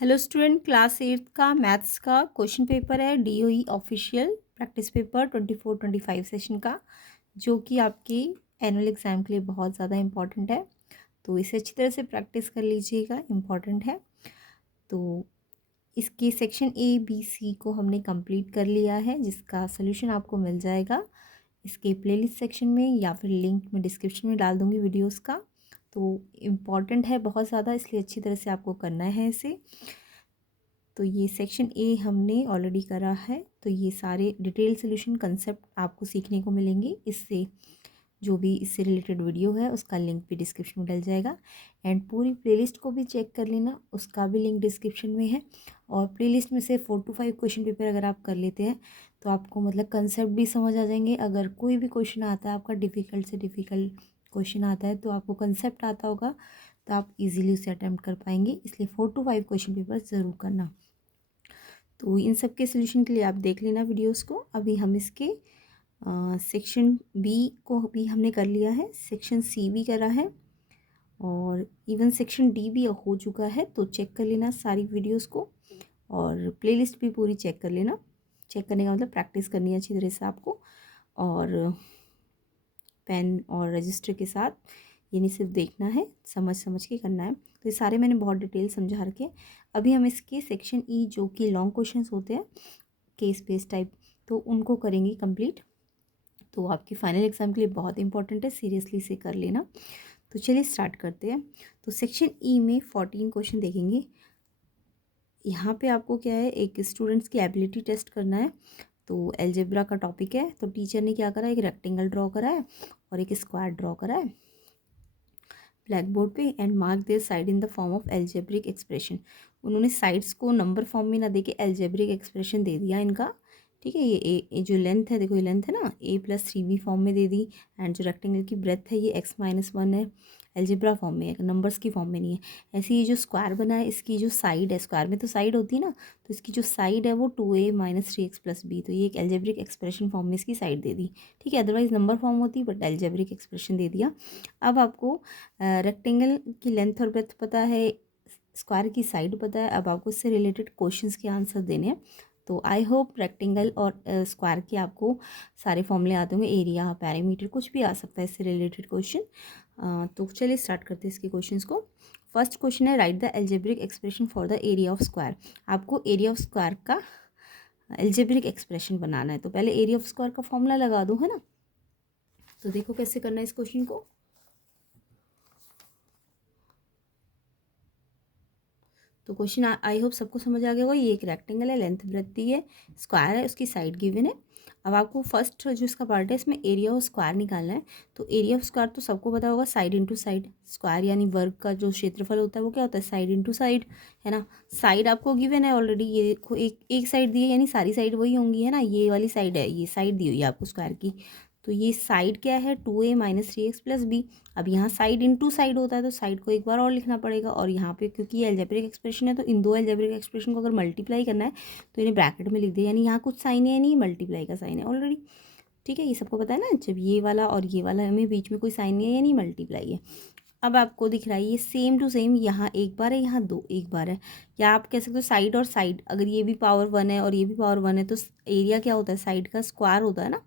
Hello student, class 8 का maths का question paper है DOE official practice paper 24-25 session का, जो कि आपकी एनुअल एग्ज़ाम के लिए बहुत ज़्यादा इम्पॉर्टेंट है। तो इसे अच्छी तरह से प्रैक्टिस कर लीजिएगा, इम्पॉर्टेंट है। तो इसके सेक्शन ए बी सी को हमने कंप्लीट कर लिया है, जिसका सोल्यूशन आपको मिल जाएगा इसके प्लेलिस्ट सेक्शन में या फिर लिंक में डिस्क्रिप्शन में डाल दूँगी वीडियोज़ का। तो इम्पॉर्टेंट है बहुत ज़्यादा, इसलिए अच्छी तरह से आपको करना है इसे। तो ये सेक्शन ए हमने ऑलरेडी करा है, तो ये सारे डिटेल सोल्यूशन कंसेप्ट आपको सीखने को मिलेंगे इससे। जो भी इससे रिलेटेड वीडियो है उसका लिंक भी डिस्क्रिप्शन में डल जाएगा, एंड पूरी प्लेलिस्ट को भी चेक कर लेना, उसका भी लिंक डिस्क्रिप्शन में है। और प्लेलिस्ट में से 4 to 5 क्वेश्चन पेपर अगर आप कर लेते हैं तो आपको मतलब कंसेप्ट भी समझ आ जाएंगे। अगर कोई भी क्वेश्चन आता है आपका डिफ़िकल्ट से डिफ़िकल्ट क्वेश्चन आता है तो आपको कंसेप्ट आता होगा, तो आप इजीली उसे अटैम्प्ट कर पाएंगे। इसलिए 4 to 5 क्वेश्चन पेपर ज़रूर करना। तो इन सब के सोल्यूशन के लिए आप देख लेना वीडियोस को। अभी हम इसके सेक्शन बी को भी हमने कर लिया है, सेक्शन सी भी करा है, और इवन सेक्शन डी भी हो चुका है। तो चेक कर लेना सारी वीडियोस को, और प्लेलिस्ट भी पूरी चेक कर लेना। चेक करने का मतलब प्रैक्टिस करनी है अच्छी तरह से आपको, और पेन और रजिस्टर के साथ। ये नहीं सिर्फ देखना है, समझ समझ के करना है। तो ये सारे मैंने बहुत डिटेल समझा रखे। अभी हम इसके सेक्शन ई, जो कि लॉन्ग क्वेश्चंस होते हैं केस बेस टाइप, तो उनको करेंगे कंप्लीट। तो आपके फाइनल एग्जाम के लिए बहुत इंपॉर्टेंट है, सीरियसली से कर लेना। तो चलिए स्टार्ट करते हैं। तो सेक्शन ई में 14 क्वेश्चन देखेंगे। यहाँ पे आपको क्या है, एक स्टूडेंट्स की एबिलिटी टेस्ट करना है। तो अलजेब्रा का टॉपिक है। तो टीचर ने क्या करा, एक रेक्टेंगल ड्रॉ करा है और एक स्क्वायर ड्रॉ करा है ब्लैक बोर्ड पे, and mark their side in the form of algebraic expression. उन्होंने साइड्स को नंबर फॉर्म में ना देके एल्जेब्रिक एक्सप्रेशन दे दिया इनका। ठीक है, ये जो लेंथ है, देखो ये लेंथ है ना, a+3b फॉर्म में दे दी। एंड जो रेक्टेंगल की ब्रेथ है ये x-1 है, एल्जेब्रा फॉर्म में है, नंबर्स की फॉर्म में नहीं है। ऐसे ये जो स्क्वायर बना है, इसकी जो साइड है, स्क्वायर में तो साइड होती है ना, तो इसकी जो साइड है वो 2a-3x+b, तो ये एक एल्जेब्रिक एक्सप्रेशन फॉर्म में इसकी साइड दे दी। ठीक है, अदरवाइज नंबर फॉर्म होती बट एल्जेब्रिक एक्सप्रेशन दे दिया। अब आपको रेक्टेंगल की लेंथ और ब्रेथ पता है, स्क्वायर की साइड पता है। अब आपको इससे रिलेटेड क्वेश्चंस के आंसर देने हैं। तो आई होप रेक्टेंगल और स्क्वायर के आपको सारे फॉर्मूले आते होंगे, एरिया, पैरामीटर, कुछ भी आ सकता है इससे रिलेटेड क्वेश्चन। तो चलिए स्टार्ट करते हैं इसके क्वेश्चंस को। फर्स्ट क्वेश्चन है, right the algebraic expression for the area of square. आपको एरिया ऑफ स्क्वायर का एल्जेब्रिक एक्सप्रेशन बनाना है। तो पहले एरिया ऑफ स्क्वायर का फॉर्मूला लगा दो, है ना। तो देखो कैसे करना है इस क्वेश्चन को। तो क्वेश्चन आई होप सबको समझ आ गया होगा। ये एक रेक्टेंगल है, लेंथ ब्रेथ दी है, स्क्वायर है, उसकी साइड गिवन है। अब आपको फर्स्ट जो इसका पार्ट है, इसमें एरिया ऑफ स्क्वायर निकालना है। तो एरिया ऑफ स्क्वायर तो सबको पता होगा, साइड इंटू साइड। स्क्वायर यानी वर्ग का जो क्षेत्रफल होता है वो क्या होता है, साइड इंटू साइड, है ना। साइड आपको गिवन है ऑलरेडी, ये देखो एक एक साइड दी है, यानी सारी साइड वही होंगी, है ना। ये वाली साइड है, ये साइड दी हुई है आपको स्क्वायर की। तो ये साइड क्या है, 2a-3x+b। अब यहाँ साइड इंटू साइड होता है, तो साइड को एक बार और लिखना पड़ेगा। और यहाँ पे क्योंकि ये एल्जेब्रिक एक्सप्रेशन है, तो इन दो एल्जेब्रिक एक्सप्रेशन को अगर मल्टीप्लाई करना है तो इन्हें ब्रैकेट में लिख दिया, यानी यहाँ कुछ साइन है नहीं, मल्टीप्लाई का साइन है ऑलरेडी। ठीक है, ये सबको पता है ना, जब ये वाला और ये वाला हमें बीच में कोई साइन नहीं है, यानी मल्टीप्लाई है। अब आपको दिख रहा है ये सेम टू सेम, यहाँ एक बार है, यहाँ दो एक बार है। या आप कह सकते हो साइड और साइड, अगर ये भी पावर 1 है और ये भी पावर 1 है, तो एरिया क्या होता है, साइड का स्क्वायर होता है ना।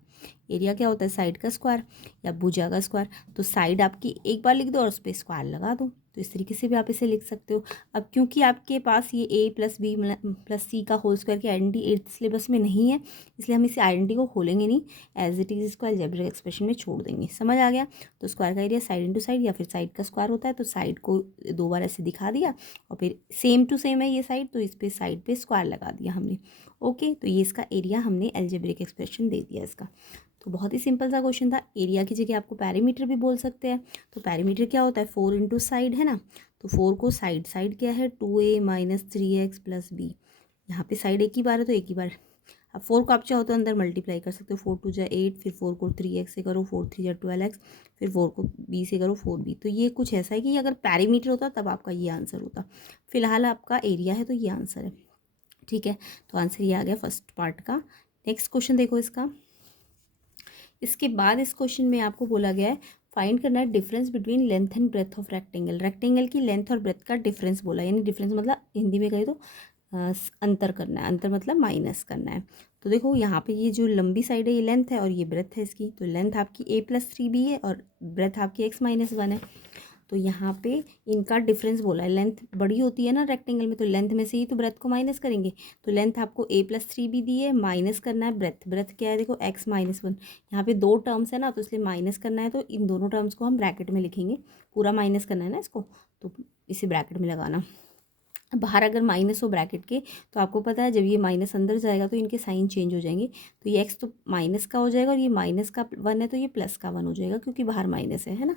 एरिया क्या होता है, साइड का स्क्वायर या भुजा का स्क्वायर। तो साइड आपकी एक बार लिख दो और उस पर स्क्वायर लगा दो। तो इस तरीके से भी आप इसे लिख सकते हो। अब क्योंकि आपके पास ये a+b+c का होल स्क्वायर की आइडेंटिटी 8th सिलेबस में नहीं है, इसलिए हम इस आइडेंटिटी को खोलेंगे नहीं, एज इट इज़ इसको अलजेब्रिक एक्सप्रेशन में छोड़ देंगे। समझ आ गया। तो स्क्वायर का एरिया साइड इंटू साइड या फिर साइड का स्क्वायर होता है, तो साइड को 2 बार ऐसे दिखा दिया, और फिर सेम टू सेम है ये साइड, तो इस पे साइड पे स्क्वायर लगा दिया हमने। ओके, तो ये इसका एरिया हमने अलजेब्रिक एक्सप्रेशन दे दिया इसका। तो बहुत ही सिंपल सा क्वेश्चन था। एरिया की जगह आपको पैरीमीटर भी बोल सकते हैं। तो पैरीमीटर क्या होता है, 4 इंटू साइड, है ना। तो 4 को साइड, साइड क्या है, 2a-3x+b। यहाँ पे साइड एक ही बार है तो एक ही बार। अब 4 को आप चाहो तो अंदर मल्टीप्लाई कर सकते हो, 4×2 = 8, फिर 4 को 3x से करो, 4×3 = 12x, फिर 4 को b से करो, 4b। तो ये कुछ ऐसा है कि अगर पैरीमीटर होता तब आपका ये आंसर होता। फिलहाल आपका एरिया है तो ये आंसर है। ठीक है, तो आंसर ये आ गया फर्स्ट पार्ट का। नेक्स्ट क्वेश्चन देखो इसका। इसके बाद इस क्वेश्चन में आपको बोला गया है, फाइंड करना है difference between length and breadth of rectangle. Rectangle की लेंथ और ब्रेथ का डिफरेंस बोला, यानी डिफरेंस मतलब हिंदी में कहे तो अंतर करना है, अंतर मतलब माइनस करना है। तो देखो यहाँ पे ये जो लंबी साइड है ये लेंथ है और ये ब्रेथ है इसकी, तो लेंथ आपकी a+3b है और ब्रेथ आपकी x-1 है। तो यहाँ पे इनका डिफरेंस बोला है, लेंथ बड़ी होती है ना रेक्टेंगल में, तो लेंथ में से ही तो ब्रेथ को माइनस करेंगे। तो लेंथ आपको a+3b दी है, माइनस करना है ब्रेथ। ब्रेथ क्या है देखो x-1, यहाँ पे दो टर्म्स है ना तो इसलिए माइनस करना है, तो इन दोनों टर्म्स को हम ब्रैकेट में लिखेंगे, पूरा माइनस करना है ना इसको, तो इसे ब्रैकेट में लगाना। बाहर अगर माइनस हो ब्रैकेट के तो आपको पता है जब ये माइनस अंदर जाएगा तो इनके साइन चेंज हो जाएंगे, तो ये एक्स तो माइनस का हो जाएगा और ये माइनस का 1 है तो ये प्लस का 1 हो जाएगा, क्योंकि बाहर माइनस है ना।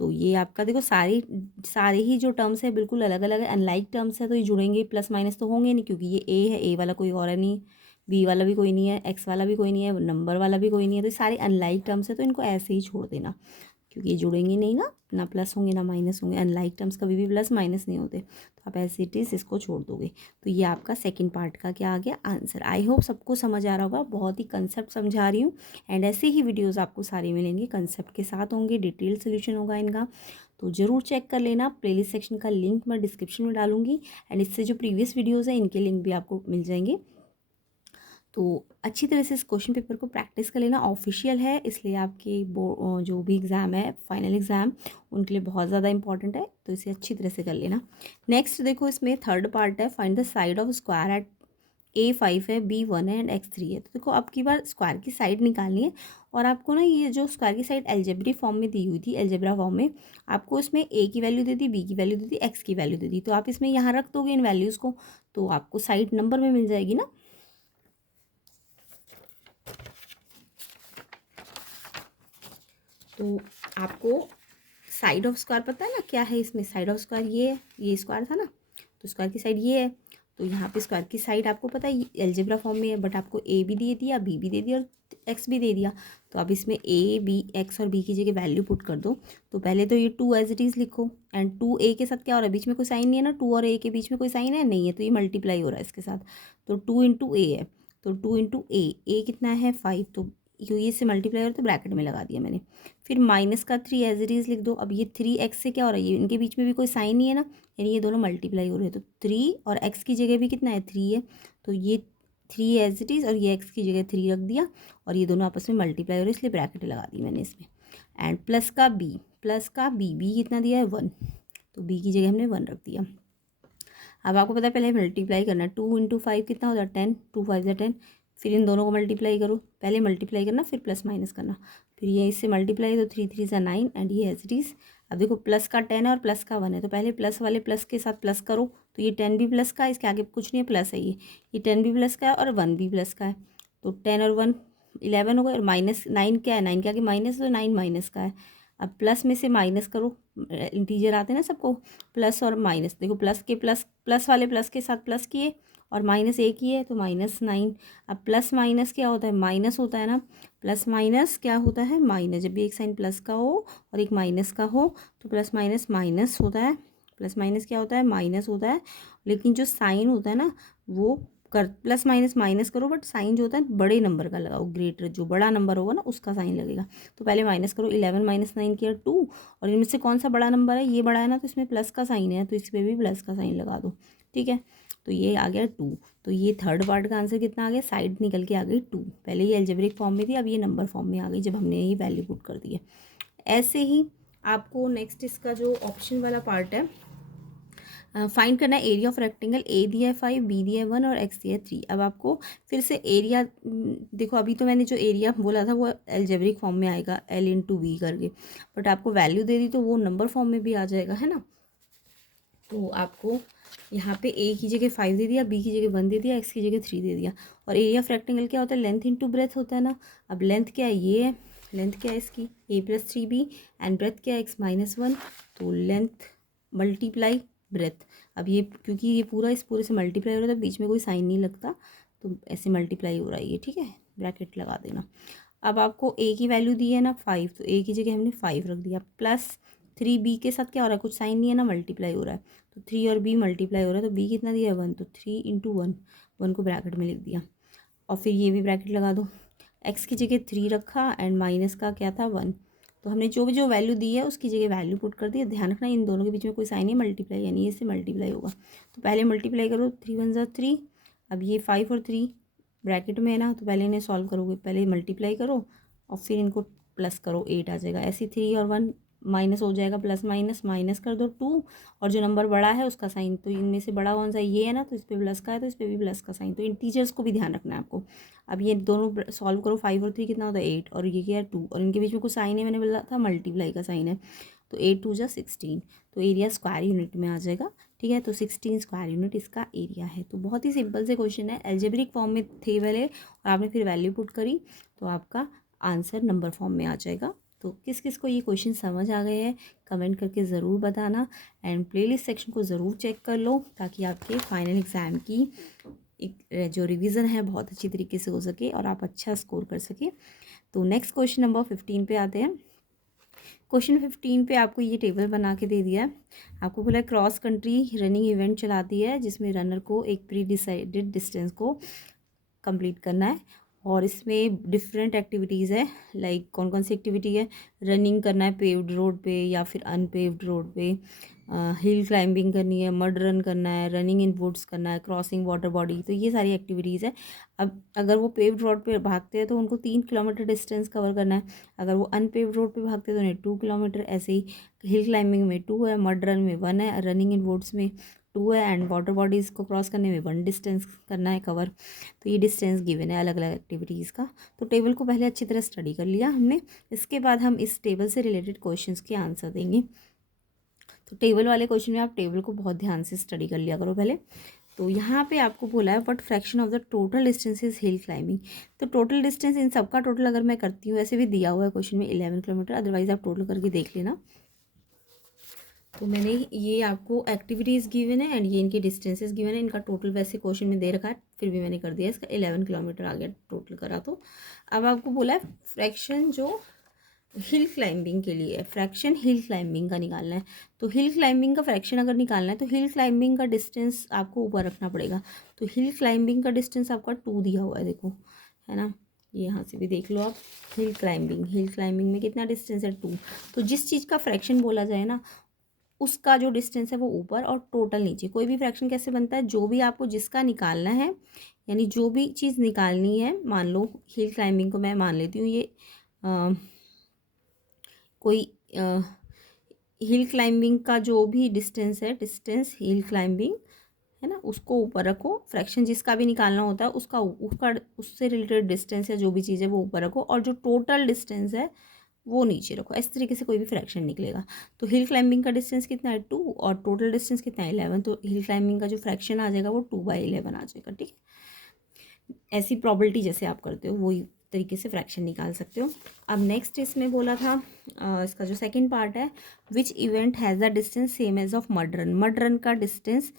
तो ये आपका देखो सारे ही जो टर्म्स है बिल्कुल अलग अलग है, अनलाइक टर्म्स है, तो ये जुड़ेंगे, प्लस माइनस तो होंगे नहीं क्योंकि ये ए है, ए वाला कोई और है नहीं, बी वाला भी कोई नहीं है, एक्स वाला भी कोई नहीं है, नंबर वाला भी कोई नहीं है, तो ये सारे अनलाइक टर्म्स है, तो इनको ऐसे ही छोड़ देना, क्योंकि ये जुड़ेंगे नहीं ना, ना प्लस होंगे ना माइनस होंगे, अनलाइक टर्म्स कभी भी प्लस माइनस नहीं होते, तो आप ऐसे इट इज़ इसको छोड़ दोगे। तो ये आपका सेकंड पार्ट का क्या आ गया आंसर। आई होप सबको समझ आ रहा होगा, बहुत ही कंसेप्ट समझा रही हूँ, एंड ऐसे ही वीडियोज़ आपको सारे मिलेंगे, कंसेप्ट के साथ होंगे, डिटेल सोल्यूशन होगा इनका, तो ज़रूर चेक कर लेना। प्लेलिस्ट सेक्शन का लिंक मैं डिस्क्रिप्शन में डालूंगी, एंड इससे जो प्रीवियस वीडियोज़ हैं इनके लिंक भी आपको मिल जाएंगे। तो अच्छी तरह से इस क्वेश्चन पेपर को प्रैक्टिस कर लेना, ऑफिशियल है इसलिए आपके जो भी एग्ज़ाम है फाइनल एग्ज़ाम उनके लिए बहुत ज़्यादा इंपॉर्टेंट है, तो इसे अच्छी तरह से कर लेना। नेक्स्ट देखो इसमें थर्ड पार्ट है, find the side of square at a5 है, b1 है एंड x3 है। तो देखो अब की बार स्क्वायर की साइड निकालनी है, और आपको ना ये जो स्क्वायर की साइड एल्जेब्रिक फॉर्म में दी हुई थी, एल्जेब्रा फॉर्म में आपको इसमें a की वैल्यू दे दी, b की वैल्यू दे दी, x की वैल्यू दे दी, तो आप इसमें यहाँ रख दोगे इन वैल्यूज़ को, तो आपको साइड नंबर में मिल जाएगी ना। तो आपको साइड ऑफ स्क्वायर पता है ना क्या है, इसमें साइड ऑफ स्क्वायर ये स्क्वायर था ना, तो स्क्वायर की साइड ये है, तो यहाँ पे स्क्वायर की साइड आपको पता है एल्जेब्रा फॉर्म में है, बट आपको ए भी दे दिया, बी भी दे दिया और एक्स भी दे दिया, तो अब इसमें ए बी एक्स और बी की जगह वैल्यू पुट कर दो। तो पहले तो ये 2 एज इट इज़ लिखो, एंड 2 ए के साथ क्या हो रहा है, बीच में कोई साइन नहीं है ना, 2 और ए के बीच में कोई साइन है नहीं है, तो ये मल्टीप्लाई हो रहा है इसके साथ, तो 2 इंटू ए है, तो 2 इंटू ए कितना है 5, तो क्योंकि इससे मल्टीप्लाई हो रहा है तो ब्रैकेट में लगा दिया मैंने। फिर माइनस का 3 एज इट इज़ लिख दो। अब ये 3x से क्या हो रहा है, ये इनके बीच में भी कोई साइन नहीं है ना, यानी ये दोनों मल्टीप्लाई हो रहे हैं, तो 3 और x की जगह भी कितना है 3 है, तो ये 3 एज इट इज़ और ये x की जगह 3 रख दिया, और ये दोनों आपस में मल्टीप्लाई हो रहे हैं इसलिए ब्रैकेट लगा दी मैंने इसमें। एंड प्लस का b कितना दिया है 1, तो b की जगह हमने 1 रख दिया। अब आपको पता है पहले मल्टीप्लाई करना है, 2 इंटू 5 कितना होता है 10, 2 5 या 10, फिर इन दोनों को मल्टीप्लाई करो, पहले मल्टीप्लाई करना फिर प्लस माइनस करना, फिर ये इससे मल्टीप्लाई तो 3 3 ज़ा 9 एंड ये एज इट इज़। अब देखो प्लस का 10 है और प्लस का 1 है, तो पहले प्लस वाले प्लस के साथ प्लस करो, तो ये 10 भी प्लस का है, इसके आगे कुछ नहीं है प्लस है, ये 10 भी प्लस का है और 1 भी प्लस का है, तो 10 और 1 11 हो गए, और माइनस 9 क्या है, 9 के आगे माइनस, तो 9 माइनस का है। अब प्लस में से माइनस करो, इंटीजर आते हैं ना सबको, प्लस और माइनस, देखो प्लस के प्लस, प्लस वाले प्लस के साथ प्लस किए और माइनस एक ही है तो -9। अब प्लस माइनस क्या होता है, माइनस होता है ना, प्लस माइनस क्या होता है माइनस, जब भी एक साइन प्लस का हो और एक माइनस का हो तो प्लस माइनस माइनस होता है, प्लस माइनस क्या होता है माइनस होता है, लेकिन जो साइन होता है ना वो कर प्लस माइनस माइनस करो, बट साइन जो होता है बड़े नंबर का लगाओ, ग्रेटर जो बड़ा नंबर होगा ना उसका साइन लगेगा। तो पहले माइनस करो, 11 माइनस 9 किया 2, और इनमें से कौन सा बड़ा नंबर है, ये बड़ा है ना, तो इसमें प्लस का साइन है तो इस पर भी प्लस का साइन लगा दो, ठीक है। तो ये आ गया 2, तो ये थर्ड पार्ट का आंसर कितना आ गया, साइड निकल के आ गई 2, पहले ये एल्जेब्रिक फॉर्म में थी अब ये नंबर फॉर्म में आ गई जब हमने ये वैल्यू पुट कर दी है। ऐसे ही आपको नेक्स्ट इसका जो ऑप्शन वाला पार्ट है, फाइंड करना है एरिया ऑफ रेक्टेंगल, ए दिया है 5, बी दिया है 1 और एक्स दिया है 3। अब आपको फिर से एरिया देखो, अभी तो मैंने जो एरिया बोला था वो एल्जेब्रिक फॉर्म में आएगा L इंटू वी करके, बट आपको वैल्यू दे दी तो वो नंबर फॉर्म में भी आ जाएगा, है ना। तो आपको यहाँ पे ए की जगह 5 दे दिया, बी की जगह 1 दे दिया, एक्स की जगह 3 दे दिया, और एरिया ऑफ रेक्टेंगल क्या होता है, लेंथ इंटू ब्रेथ होता है ना। अब लेंथ क्या है, ये है लेंथ क्या है इसकी a+3b, एंड ब्रेथ क्या है x-1, तो लेंथ मल्टीप्लाई ब्रेथ। अब ये क्योंकि ये पूरा इस पूरे से मल्टीप्लाई हो रहा था, बीच में कोई साइन नहीं लगता, तो ऐसे मल्टीप्लाई हो रहा है ये, ठीक है, ब्रैकेट लगा देना। अब आपको a की वैल्यू दी है ना 5, तो a की जगह हमने 5 रख दिया, प्लस 3b के साथ क्या हो रहा है, कुछ साइन नहीं है ना, मल्टीप्लाई हो रहा है, तो 3 और b मल्टीप्लाई हो रहा है, तो b कितना दिया है 1, तो 3 इंटू 1, 1 को ब्रैकेट में लिख दिया, और फिर ये भी ब्रैकेट लगा दो, x की जगह 3 रखा एंड माइनस का क्या था 1, तो हमने जो भी जो वैल्यू दी है उसकी जगह वैल्यू पुट कर दी। ध्यान रखना इन दोनों के बीच में कोई साइन नहीं, मल्टीप्लाई यानी इससे मल्टीप्लाई होगा। तो पहले मल्टीप्लाई करो, 3 × 1 = 3। अब ये 5 और 3 ब्रैकेट में है ना, तो पहले इन्हें सॉल्व करोगे, पहले मल्टीप्लाई करो और फिर इनको प्लस करो, 8 आ जाएगा। ऐसे 3 और 1 माइनस हो जाएगा, प्लस माइनस माइनस कर दो 2, और जो नंबर बड़ा है उसका साइन, तो इनमें से बड़ा कौन सा ये है ना, तो इस पर प्लस का है तो इस पर भी प्लस का साइन। तो इंटीजर्स को भी ध्यान रखना है आपको। अब ये दोनों सॉल्व करो, 5 और 3 कितना होता है 8, और ये क्या है 2, और इनके बीच में कुछ साइन है, मैंने बोला था मल्टीप्लाई का साइन है। तो 8 × 2 = 16। तो एरिया स्क्वायर यूनिट में आ जाएगा, ठीक है। तो 16 स्क्वायर यूनिट इसका एरिया है। तो बहुत ही सिंपल से क्वेश्चन है, एल्जेब्रिक फॉर्म में थे पहले और आपने फिर वैल्यू पुट करी तो आपका आंसर नंबर फॉर्म में आ जाएगा। तो किस किस को ये क्वेश्चन समझ आ गए हैं कमेंट करके ज़रूर बताना, एंड प्लेलिस्ट सेक्शन को ज़रूर चेक कर लो ताकि आपके फाइनल एग्ज़ाम की एक जो रिवीजन है बहुत अच्छी तरीके से हो सके और आप अच्छा स्कोर कर सके। तो नेक्स्ट क्वेश्चन नंबर 15 पे आते हैं। क्वेश्चन 15 पे आपको ये टेबल बना के दे दिया है। आपको बोला क्रॉस कंट्री रनिंग इवेंट चलाती है जिसमें रनर को एक प्री डिसाइडेड डिस्टेंस को कंप्लीट करना है, और इसमें डिफरेंट एक्टिविटीज़ है। लाइक कौन कौन सी एक्टिविटी है, रनिंग करना है पेव्ड रोड पे या फिर अनपेव्ड रोड पे, हिल क्लाइंबिंग करनी है, मड रन करना है, रनिंग इन वुड्स करना है, क्रॉसिंग वाटर बॉडी। तो ये सारी एक्टिविटीज़ है। अब अगर वो पेव्ड रोड पे भागते हैं तो उनको 3 किलोमीटर डिस्टेंस कवर करना है। अगर वो अनपेव्ड रोड पे भागते हैं तो उन्हें 2 किलोमीटर। ऐसे ही हिल क्लाइंबिंग में 2 है, मड रन में 1 है, रनिंग इन वुड्स में 2 है, एंड वाटर बॉडीज़ को क्रॉस करने में 1 डिस्टेंस करना है कवर। तो ये डिस्टेंस गिवन है अलग अलग एक्टिविटीज़ का। तो टेबल को पहले अच्छी तरह स्टडी कर लिया हमने, इसके बाद हम इस टेबल से रिलेटेड क्वेश्चंस के आंसर देंगे। तो टेबल वाले क्वेश्चन में आप टेबल को बहुत ध्यान से स्टडी कर लिया करो पहले। तो यहाँ पे आपको बोला है what fraction of the total distance is hill climbing. तो टोटल डिस्टेंस इन सबका टोटल अगर मैं करती हूँ, ऐसे भी दिया हुआ है क्वेश्चन में 11 किलोमीटर, अदरवाइज आप टोटल करके देख लेना। तो मैंने ये आपको एक्टिविटीज़ गिवन है एंड ये इनके डिस्टेंसेस गिवन है, इनका टोटल वैसे क्वेश्चन में दे रखा है, फिर भी मैंने कर दिया इसका 11 किलोमीटर आ गया टोटल करा। तो अब आपको बोला है फ्रैक्शन जो हिल क्लाइंबिंग के लिए, फ्रैक्शन हिल क्लाइंबिंग का निकालना है। तो हिल क्लाइंबिंग का फ्रैक्शन अगर निकालना है तो हिल क्लाइंबिंग का डिस्टेंस आपको ऊपर रखना पड़ेगा। तो हिल क्लाइंबिंग का डिस्टेंस आपका 2 दिया हुआ है, देखो है ना, ये यहाँ से भी देख लो आप। हिल क्लाइंबिंग में कितना डिस्टेंस है 2। तो जिस चीज़ का फ्रैक्शन बोला जाए ना उसका जो डिस्टेंस है वो ऊपर और टोटल नीचे। कोई भी फ्रैक्शन कैसे बनता है, जो भी आपको जिसका निकालना है, यानी जो भी चीज़ निकालनी है, मान लो हिल क्लाइंबिंग को मैं मान लेती हूँ ये कोई हिल क्लाइंबिंग का जो भी डिस्टेंस है, डिस्टेंस हिल क्लाइंबिंग है ना, उसको ऊपर रखो। फ्रैक्शन जिसका भी निकालना होता है उसका उससे रिलेटेड डिस्टेंस है जो भी चीज़ है वो ऊपर रखो, और जो टोटल डिस्टेंस है वो नीचे रखो। इस तरीके से कोई भी फ्रैक्शन निकलेगा। तो हिल क्लाइंबिंग का डिस्टेंस कितना है 2 और टोटल डिस्टेंस कितना है 11। तो हिल क्लाइंबिंग का जो फ्रैक्शन आ जाएगा वो 2/11 आ जाएगा, ठीक है। ऐसी प्रॉबिलिटी जैसे आप करते हो वही तरीके से फ्रैक्शन निकाल सकते हो। अब नेक्स्ट इसमें बोला था इसका जो सेकंड पार्ट है, which event has the distance same as of mud run. Mud run का डिस्टेंस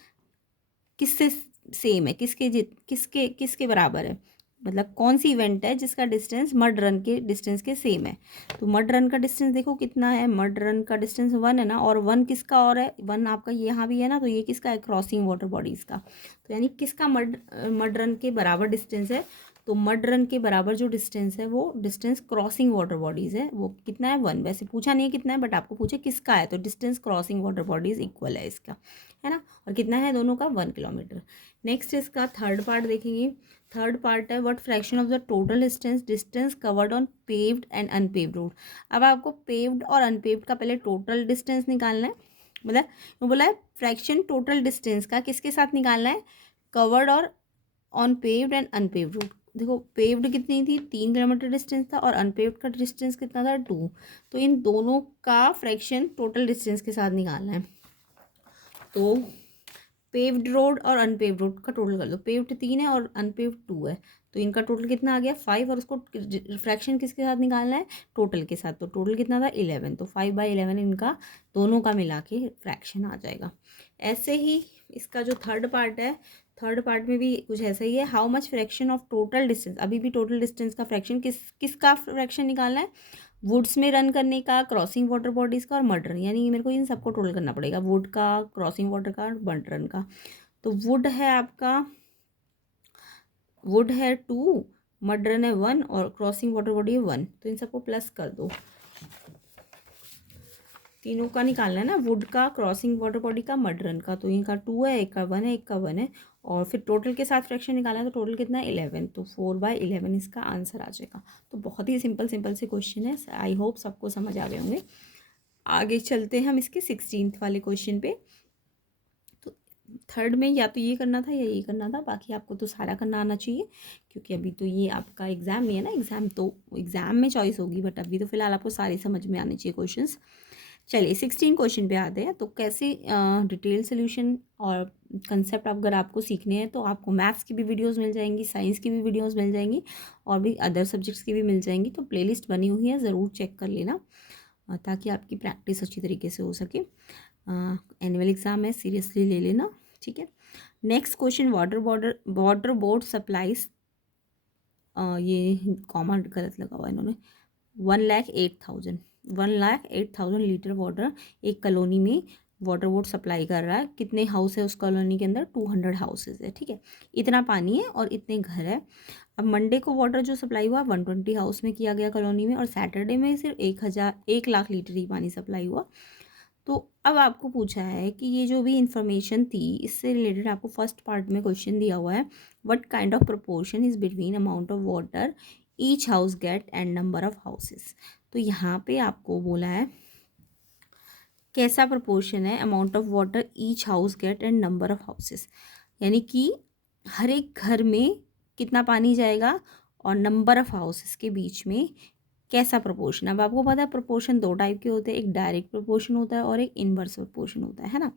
किससे सेम है, किसके किसके बराबर है, मतलब कौन सी इवेंट है जिसका डिस्टेंस मड रन के डिस्टेंस के सेम है। तो मड रन का डिस्टेंस देखो कितना है, मड रन का डिस्टेंस 1 है ना, और 1 किसका और है, 1 आपका यहाँ भी है ना, तो ये किसका है, क्रॉसिंग वाटर बॉडीज़ का। तो यानी किसका मड रन के बराबर डिस्टेंस है, तो मड रन के बराबर जो डिस्टेंस है वो डिस्टेंस क्रॉसिंग वाटर बॉडीज़ है, वो कितना है 1। वैसे पूछा नहीं है कितना है, बट आपको पूछे किसका है, तो distance crossing water bodies equal है इसका, है ना, और कितना है दोनों का 1 किलोमीटर। नेक्स्ट इसका थर्ड पार्ट देखेंगे। थर्ड पार्ट है what fraction of the total distance covered on paved and unpaved road. अब आपको पेव्ड और अनपेव्ड का पहले टोटल डिस्टेंस निकालना है, मतलब वो बोला है फ्रैक्शन टोटल डिस्टेंस का किसके साथ निकालना है, कवर्ड और on paved and unpaved road. देखो पेव्ड कितनी थी 3 किलोमीटर डिस्टेंस था और अनपेव्ड का डिस्टेंस कितना था 2। तो इन दोनों का फ्रैक्शन टोटल डिस्टेंस के साथ निकालना है। तो पेव्ड रोड और अनपेव्ड रोड का टोटल कर लो, पेव्ड 3 है और अनपेव्ड 2 है, तो इनका टोटल कितना आ गया 5, और उसको फ्रैक्शन किसके साथ निकालना है, टोटल के साथ। तो टोटल कितना था 11, तो 5/11 इनका दोनों का मिला के फ्रैक्शन आ जाएगा। ऐसे ही इसका जो थर्ड पार्ट है, थर्ड पार्ट में भी कुछ ऐसा ही है, how much fraction of total distance. अभी भी टोटल डिस्टेंस का फ्रैक्शन किसका फ्रैक्शन निकालना है, वुड्स में रन करने का, क्रॉसिंग वाटर बॉडीज़ का और मड रन, यानी मेरे को इन सबको टोटल करना पड़ेगा, वुड का, क्रॉसिंग वाटर का और मड रन का। तो वुड है आपका, वुड है 2, मड रन है 1 और क्रॉसिंग वाटर बॉडी है 1, तो इन सबको प्लस कर दो। तीनों का निकालना है ना, वुड का, क्रॉसिंग वाटर बॉडी का, मड रन का। तो इनका 2 है, एक का 1 है, एक का 1 है, और फिर टोटल के साथ फ्रैक्शन निकालना है तो टोटल कितना है 11, तो 4/11 इसका आंसर आ जाएगा। तो बहुत ही सिंपल सिंपल से क्वेश्चन है, आई होप सबको समझ आ गए होंगे। आगे चलते हैं हम इसके 16th वाले क्वेश्चन पे। तो थर्ड में या तो ये करना था या ये करना था, बाकी आपको तो सारा करना आना चाहिए, क्योंकि अभी तो ये आपका एग्ज़ाम नहीं है ना, एग्ज़ाम तो एग्ज़ाम में चॉइस होगी, बट अभी तो फिलहाल आपको सारे समझ में आने चाहिए क्वेश्चंस। चलिए 16 क्वेश्चन पे आते हैं। तो कैसे डिटेल सोल्यूशन और कंसेप्ट अगर आपको सीखने हैं तो आपको मैथ्स की भी वीडियोस मिल जाएंगी, साइंस की भी वीडियोस मिल जाएंगी, और भी अदर सब्जेक्ट्स की भी मिल जाएंगी। तो प्लेलिस्ट बनी हुई है, ज़रूर चेक कर लेना, ताकि आपकी प्रैक्टिस अच्छी तरीके से हो सके। एनुअल एग्ज़ाम है, सीरियसली ले लेना, ठीक है। Next question, water board supplies, ये कॉमा गलत लगा हुआ इन्होंने, 1,08,000 लीटर वाटर एक कॉलोनी में वाटर बोर्ड सप्लाई कर रहा है। कितने हाउस है उस कॉलोनी के अंदर? 200 हाउसेज है, ठीक है। इतना पानी है और इतने घर है। अब मंडे को वाटर जो सप्लाई हुआ 120 हाउस में किया गया कॉलोनी में, और सैटरडे में सिर्फ 1 लाख लीटर ही पानी सप्लाई हुआ। तो अब आपको पूछा है कि ये जो भी इंफॉर्मेशन थी इससे रिलेटेड आपको फर्स्ट पार्ट में क्वेश्चन दिया हुआ है, what kind of proportion is between amount of water each house get and number of houses. तो यहाँ पे आपको बोला है कैसा प्रोपोर्शन है amount of water each house get and number of houses, यानी कि हर एक घर में कितना पानी जाएगा और नंबर ऑफ हाउसेस के बीच में कैसा प्रोपोर्शन। अब आपको पता है प्रोपोर्शन दो टाइप के होते हैं, एक डायरेक्ट प्रोपोर्शन होता है और एक इनवर्स प्रोपोर्शन होता है ना।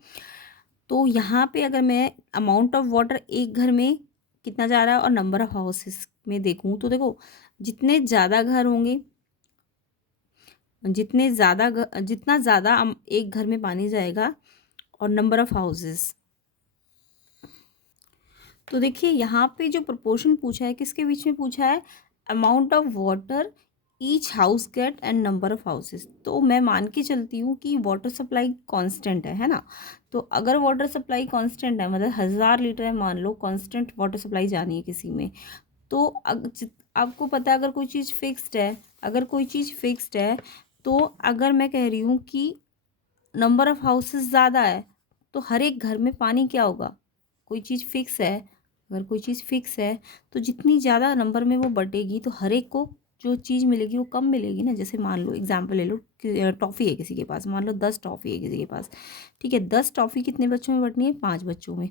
तो यहाँ पे अगर मैं अमाउंट ऑफ वाटर एक घर में कितना जा रहा है और नंबर ऑफ हाउसेस में देखूँ, तो देखो जितने ज़्यादा घर होंगे, जितना ज़्यादा एक घर में पानी जाएगा और नंबर ऑफ हाउसेस, तो देखिए यहाँ पे जो प्रोपोर्शन पूछा है किसके बीच में पूछा है, amount of water each house get and number of houses. तो मैं मान के चलती हूँ कि वाटर सप्लाई कांस्टेंट है ना। तो अगर वाटर सप्लाई कांस्टेंट है, मतलब 1000 लीटर है मान लो, कांस्टेंट वाटर सप्लाई जानी है किसी में, तो आपको पता है अगर कोई चीज़ फिक्स्ड है, तो अगर मैं कह रही हूँ कि नंबर ऑफ हाउसेस ज़्यादा है, तो हर एक घर में पानी क्या होगा, कोई चीज़ फिक्स है, अगर कोई चीज़ फिक्स है तो जितनी ज़्यादा नंबर में वो बटेगी तो हर एक को जो चीज़ मिलेगी वो कम मिलेगी ना। जैसे मान लो एग्जांपल ले लो कि टॉफ़ी है किसी के पास, मान लो 10 टॉफ़ी है किसी के पास, ठीक है। 10 टॉफ़ी कितने बच्चों में बंटनी है? 5 बच्चों में,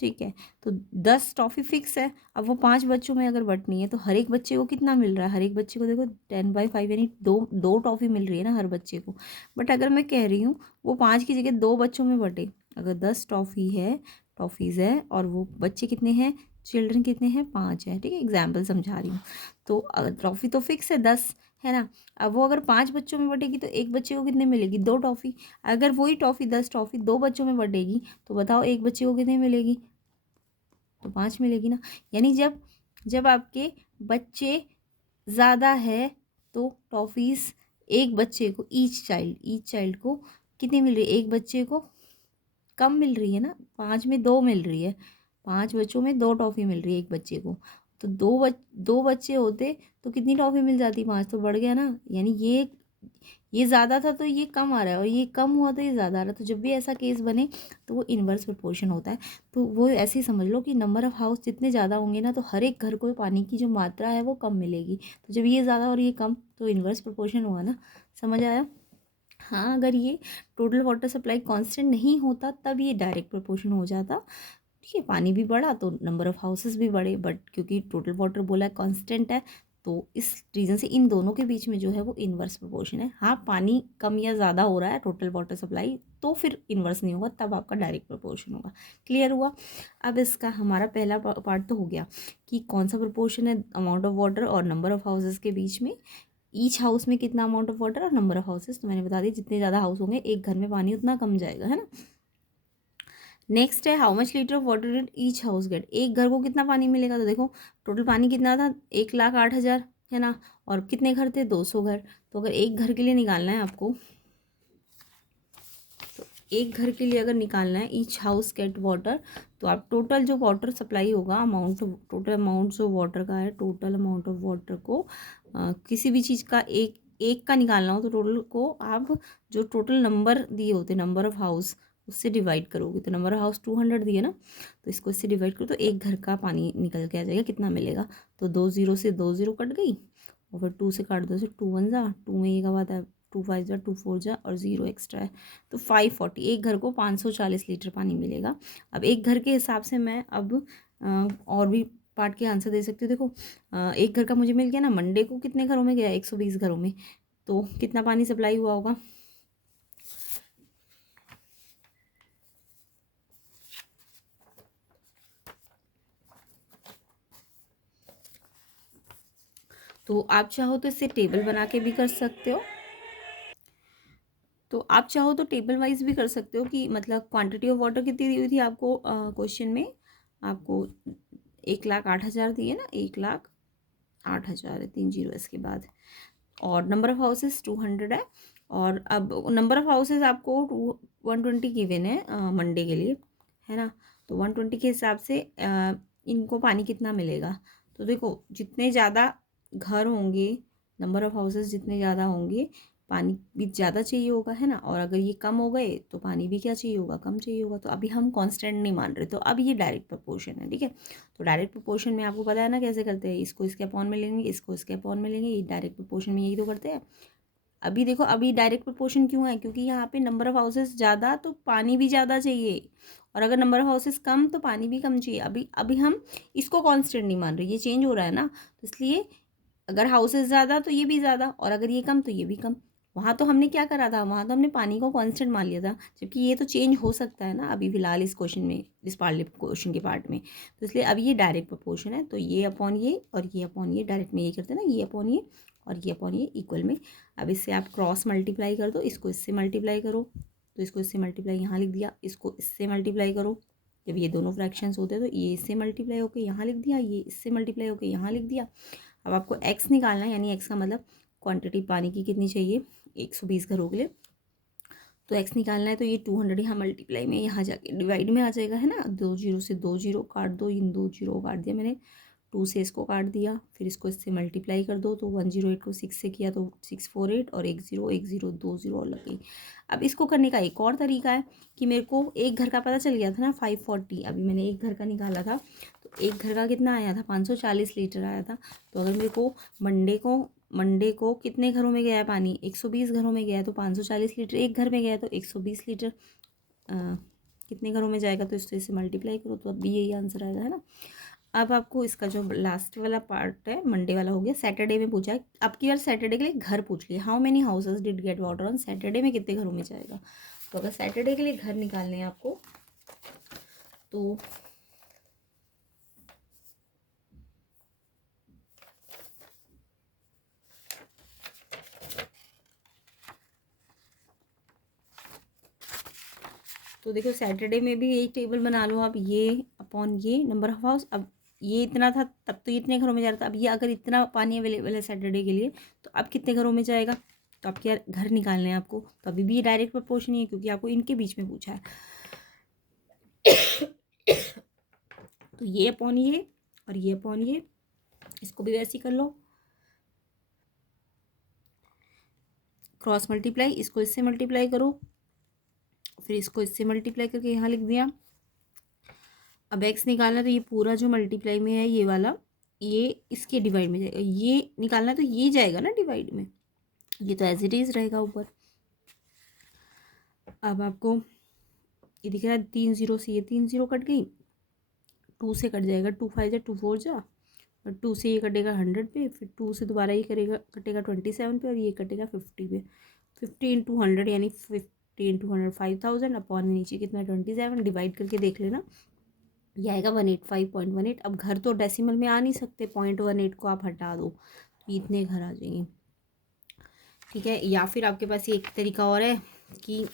ठीक है। तो 10 टॉफ़ी फिक्स है, अब वो 5 बच्चों में अगर बंटनी है तो हर एक बच्चे को कितना मिल रहा है? हर एक बच्चे को देखो 10/5, यानी दो दो टॉफ़ी मिल रही है ना हर बच्चे को। बट अगर मैं कह रही हूँ वो 5 की जगह 2 बच्चों में बटे, अगर 10 टॉफ़ीज़ है और वो बच्चे कितने हैं, चिल्ड्रन कितने हैं, 5 है, ठीक है। एग्जाम्पल समझा रही हूँ। तो अगर टॉफ़ी तो फिक्स है 10, है ना। अब वो अगर 5 बच्चों में बटेगी तो एक बच्चे को कितने मिलेगी? 2 टॉफ़ी। अगर वही टॉफ़ी 10 टॉफ़ी 2 बच्चों में बटेगी तो बताओ एक बच्चे को कितने मिलेगी? तो 5 मिलेगी ना। यानी जब जब आपके बच्चे ज़्यादा है तो टॉफ़ीज़ एक बच्चे को, ईच चाइल्ड को कितनी मिल रही है? एक बच्चे को कम मिल रही है ना, 5 में 2 मिल रही है, 5 बच्चों में 2 टॉफ़ी मिल रही है एक बच्चे को। तो दो बच्चे होते तो कितनी टॉफ़ी मिल जाती? 5 तो बढ़ गया ना। यानी ये ज़्यादा था तो ये कम आ रहा है, और ये कम हुआ तो ये ज़्यादा आ रहा है। तो जब भी ऐसा केस बने तो वो इन्वर्स प्रोपोर्शन होता है। तो वो ऐसे ही समझ लो कि नंबर ऑफ़ हाउस जितने ज़्यादा होंगे ना, तो हर एक घर को पानी की जो मात्रा है वो कम मिलेगी। तो जब ये ज़्यादा और ये कम, तो इन्वर्स प्रोपोर्शन हुआ ना। समझ आया? हाँ, अगर ये टोटल वाटर सप्लाई कांस्टेंट नहीं होता तब ये डायरेक्ट प्रोपोर्शन हो जाता, ठीक है। पानी भी बढ़ा तो नंबर ऑफ़ हाउसेस भी बढ़े, बट क्योंकि टोटल वाटर बोला है कांस्टेंट है, तो इस रीज़न से इन दोनों के बीच में जो है वो इन्वर्स प्रोपोर्शन है। हाँ, पानी कम या ज़्यादा हो रहा है टोटल वाटर सप्लाई, तो फिर इन्वर्स नहीं होगा, तब आपका डायरेक्ट प्रोपोर्शन होगा। क्लियर हुआ? अब इसका हमारा पहला पार्ट तो हो गया कि कौन सा प्रोपोर्शन है अमाउंट ऑफ वाटर और नंबर ऑफ़ हाउसेस के बीच में, ईच हाउस में कितना अमाउंट ऑफ वाटर और नंबर ऑफ हाउसेस। तो मैंने बता दी जितने ज़्यादा हाउस होंगे एक घर में पानी उतना कम जाएगा, है ना। नेक्स्ट है how much litre of water did each house get, एक घर को कितना पानी मिलेगा। तो देखो टोटल पानी कितना था, 1,08,000, है ना। और कितने घर थे? 200 घर। तो अगर एक घर के लिए निकालना है आपको, तो एक घर के लिए अगर निकालना है ईच हाउस गेट वाटर, तो आप टोटल जो वाटर सप्लाई होगा, टोटल अमाउंट जो वाटर का है, टोटल अमाउंट ऑफ वाटर को किसी भी चीज़ का एक एक का निकालना हो तो टोटल को आप जो टोटल नंबर दिए होते नंबर ऑफ हाउस उससे डिवाइड करोगे। तो नंबर ऑफ हाउस 200 दिए ना, तो इसको इससे डिवाइड करो तो एक घर का पानी निकल के आ जाएगा, कितना मिलेगा। तो 2 0 से 2 0 कट गई, और फिर 2 से काट दो, से 2 1 जा 2 में ये का बात है, 2 5 जा 2 4 जा, और 0 एक्स्ट्रा है तो 540, एक घर को 540 लीटर पानी मिलेगा। अब एक घर के हिसाब से मैं अब और भी पार्ट के आंसर दे सकती हूँ। देखो एक घर का मुझे मिल गया ना, मंडे को कितने घरों में गया, 120 घरों में, तो कितना पानी सप्लाई हुआ होगा। तो आप चाहो तो इससे टेबल बना के भी कर सकते हो, तो आप चाहो तो टेबल वाइज भी कर सकते हो कि मतलब क्वांटिटी ऑफ वाटर कितनी दी हुई थी आपको क्वेश्चन में, आपको 1,08,000 दिए ना, 1,08,000 है, 3 0 इसके बाद, और नंबर ऑफ हाउसेस 200 है। और अब नंबर ऑफ हाउसेस आपको 120 गिवन है मंडे के लिए, है ना। तो 120 के हिसाब से इनको पानी कितना मिलेगा। तो देखो जितने ज़्यादा घर होंगे, नंबर ऑफ हाउसेस जितने ज़्यादा होंगे, पानी भी ज़्यादा चाहिए होगा, है ना। और अगर ये कम हो गए तो पानी भी क्या चाहिए होगा, कम चाहिए होगा। तो अभी हम कांस्टेंट नहीं मान रहे, तो अब ये डायरेक्ट प्रपोर्शन है, ठीक है। तो डायरेक्ट प्रपोर्शन में आपको पता है ना कैसे करते हैं, इसको इसके अपॉन में लेंगे, इसको इसके अपॉन में लेंगे, ये डायरेक्ट प्रपोर्शन में यही तो करते हैं। अभी देखो अभी डायरेक्ट प्रपोर्शन क्यों है, क्योंकि यहाँ पे नंबर ऑफ हाउसेस ज़्यादा तो पानी भी ज़्यादा चाहिए, और अगर नंबर ऑफ हाउसेस कम तो पानी भी कम चाहिए। अभी अभी हम इसको कांस्टेंट नहीं मान रहे, ये चेंज हो रहा है ना, तो इसलिए अगर हाउसेस ज़्यादा तो ये भी ज़्यादा, और अगर ये कम तो ये भी कम। वहाँ तो हमने क्या करा था, वहाँ तो हमने पानी को कांस्टेंट मान लिया था, जबकि ये तो चेंज हो सकता है ना अभी फिलहाल इस क्वेश्चन में, इस पार्ट क्वेश्चन के पार्ट में। तो इसलिए अब ये डायरेक्ट प्रोपोर्शन है, तो ये अपॉन ये और ये अपॉन ये डायरेक्ट में ये करते हैं ना, ये अपॉन ये और ये अपॉन ये इक्वल में। अब इससे आप क्रॉस मल्टीप्लाई कर दो, इसको इससे मल्टीप्लाई करो, तो इसको इससे मल्टीप्लाई यहाँ लिख दिया, इसको इससे मल्टीप्लाई करो, जब ये दोनों फ्रैक्शंस होते हैं तो ये इससे मल्टीप्लाई होकर यहाँ लिख दिया, ये इससे मल्टीप्लाई होकर यहाँ लिख दिया। अब आपको एक्स निकालना है, यानी एक्स का मतलब क्वांटिटी पानी की कितनी चाहिए 120 घरों के लिए। तो एक्स निकालना है तो ये 200 यहाँ मल्टीप्लाई में यहाँ जाके डिवाइड में आ जाएगा, है ना। 2 0 से 2 0 काट दो, इन 2 0 काट दिया मैंने, 2 से इसको काट दिया, फिर इसको इससे मल्टीप्लाई कर दो, तो 108 को 6 से किया तो 648, और 1 0 2 0 और लग गई। अब इसको करने का एक और तरीका है कि मेरे को एक घर का पता चल गया था ना 540, अभी मैंने एक घर का निकाला था, तो एक घर का कितना आया था 540 लीटर आया था। तो अगर मेरे को मंडे को कितने घरों में गया है पानी, 120 घरों में गया है, तो 540 लीटर एक घर में गया है, तो 120 लीटर कितने घरों में जाएगा, तो इससे मल्टीप्लाई करो, तो अब भी यही आंसर आएगा, है ना। अब आपको इसका जो लास्ट वाला पार्ट है, मंडे वाला हो गया, सैटरडे में पूछा है, अब की बार सैटरडे के लिए घर पूछ लिया, how many houses did get water on Saturday, में कितने घरों में जाएगा। तो अगर सैटरडे के लिए घर निकालने हैं आपको, तो देखो सैटरडे में भी यही टेबल बना लो आप, ये अपॉन ये नंबर ऑफ हाउस। अब ये इतना था तब तो इतने घरों में जा रहा था, अब ये अगर इतना पानी अवेलेबल है सैटरडे के लिए, तो अब कितने घरों में जाएगा। तो आपके यार घर निकालने हैं आपको, तो अभी भी ये डायरेक्ट प्रपोर्शन ही है, क्योंकि आपको इनके बीच में पूछा है। तो ये अपॉन ये और ये अपॉन ये, इसको भी वैसे ही कर लो, क्रॉस मल्टीप्लाई, इसको इससे मल्टीप्लाई करो, फिर इसको इससे मल्टीप्लाई करके यहाँ लिख दिया। अब एक्स निकालना, तो ये पूरा जो मल्टीप्लाई में है ये वाला, ये इसके डिवाइड में जाएगा, ये निकालना तो ये जाएगा ना डिवाइड में, ये तो एज इट इज रहेगा ऊपर। अब आपको ये दिख रहा है 3 0 से ये 3 0 कट गई, 2 से कट जाएगा, 2 5 जा 2 4 जा, और 2 से ये कटेगा 100 पे, फिर 2 से दोबारा ये कटेगा 27 पे, और ये कटेगा 50 पे। 50 इंटू 100 यानी 50 इंटू 100 5000, अपॉन में नीचे कितना 27, डिवाइड करके देख लेना, ये आएगा 185.18। अब घर तो डेसिमल में आ नहीं सकते, 0.18 को आप हटा दो तो इतने घर आ जाएंगे, ठीक है। या फिर आपके पास ये एक तरीका और है कि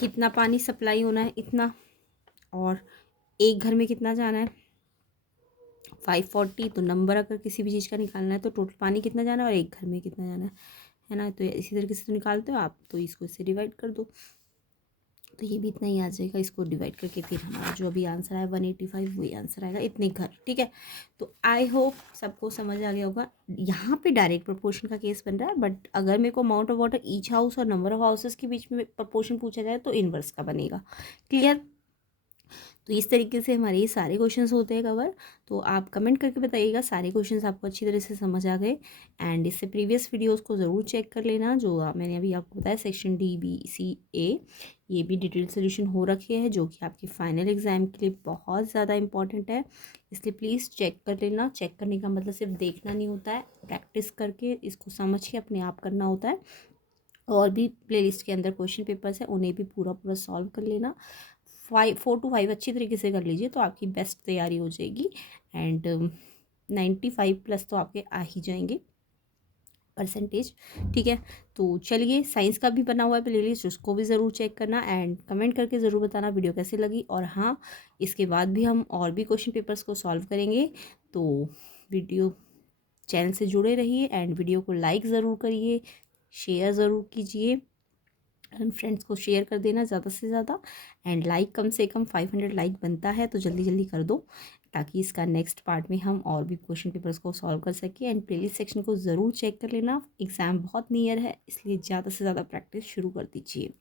कितना पानी सप्लाई होना है इतना, और एक घर में कितना जाना है 540, तो नंबर अगर किसी भी चीज़ का निकालना है तो टोटल पानी कितना जाना है और एक घर में कितना जाना है ना। तो इसी तरीके से तो निकालते हो आप, तो इसको इससे डिवाइड कर दो, तो ये भी इतना ही आ जाएगा, इसको डिवाइड करके फिर हमारा जो अभी आंसर आया 185 वही आंसर आएगा, इतने घर। ठीक है, तो आई होप सबको समझ आ गया होगा। यहाँ पे डायरेक्ट प्रोपोर्शन का केस बन रहा है, बट अगर मेरे को amount of water each house और नंबर ऑफ हाउसेस के बीच में प्रोपोर्शन पूछा जाए तो इनवर्स का बनेगा। क्लियर? तो इस तरीके से हमारे ये सारे क्वेश्चंस होते हैं कवर। तो आप कमेंट करके बताइएगा सारे क्वेश्चंस आपको अच्छी तरह से समझ आ गए। एंड इससे प्रीवियस वीडियोस को ज़रूर चेक कर लेना, जो मैंने अभी आपको बताया section D, B, C, A, ये भी डिटेल सोल्यूशन हो रखे हैं, जो कि आपके फाइनल एग्जाम के लिए बहुत ज़्यादा इंपॉर्टेंट है। इसलिए प्लीज़ चेक कर लेना। चेक करने का मतलब सिर्फ देखना नहीं होता है, प्रैक्टिस करके इसको समझ के अपने आप करना होता है। और भी प्लेलिस्ट के अंदर क्वेश्चन पेपर्स हैं, उन्हें भी पूरा पूरा सॉल्व कर लेना। 4 to 5 अच्छी तरीके से कर लीजिए तो आपकी बेस्ट तैयारी हो जाएगी। एंड 95+ तो आपके आ ही जाएंगे परसेंटेज। ठीक है, तो चलिए साइंस का भी बना हुआ है प्लेलिस्ट, उसको भी ज़रूर चेक करना एंड कमेंट करके ज़रूर बताना वीडियो कैसे लगी। और हाँ, इसके बाद भी हम और भी क्वेश्चन पेपर्स को सॉल्व करेंगे, तो वीडियो चैनल से जुड़े रहिए एंड वीडियो को लाइक ज़रूर करिए, शेयर ज़रूर कीजिए एंड फ्रेंड्स को शेयर कर देना ज़्यादा से ज़्यादा। एंड लाइक कम से कम 500 लाइक बनता है, तो जल्दी जल्दी कर दो ताकि इसका नेक्स्ट पार्ट में हम और भी क्वेश्चन पेपर्स को सॉल्व कर सकें। एंड प्लेलिस्ट सेक्शन को ज़रूर चेक कर लेना, एग्ज़ाम बहुत नियर है इसलिए ज़्यादा से ज़्यादा प्रैक्टिस शुरू कर दीजिए।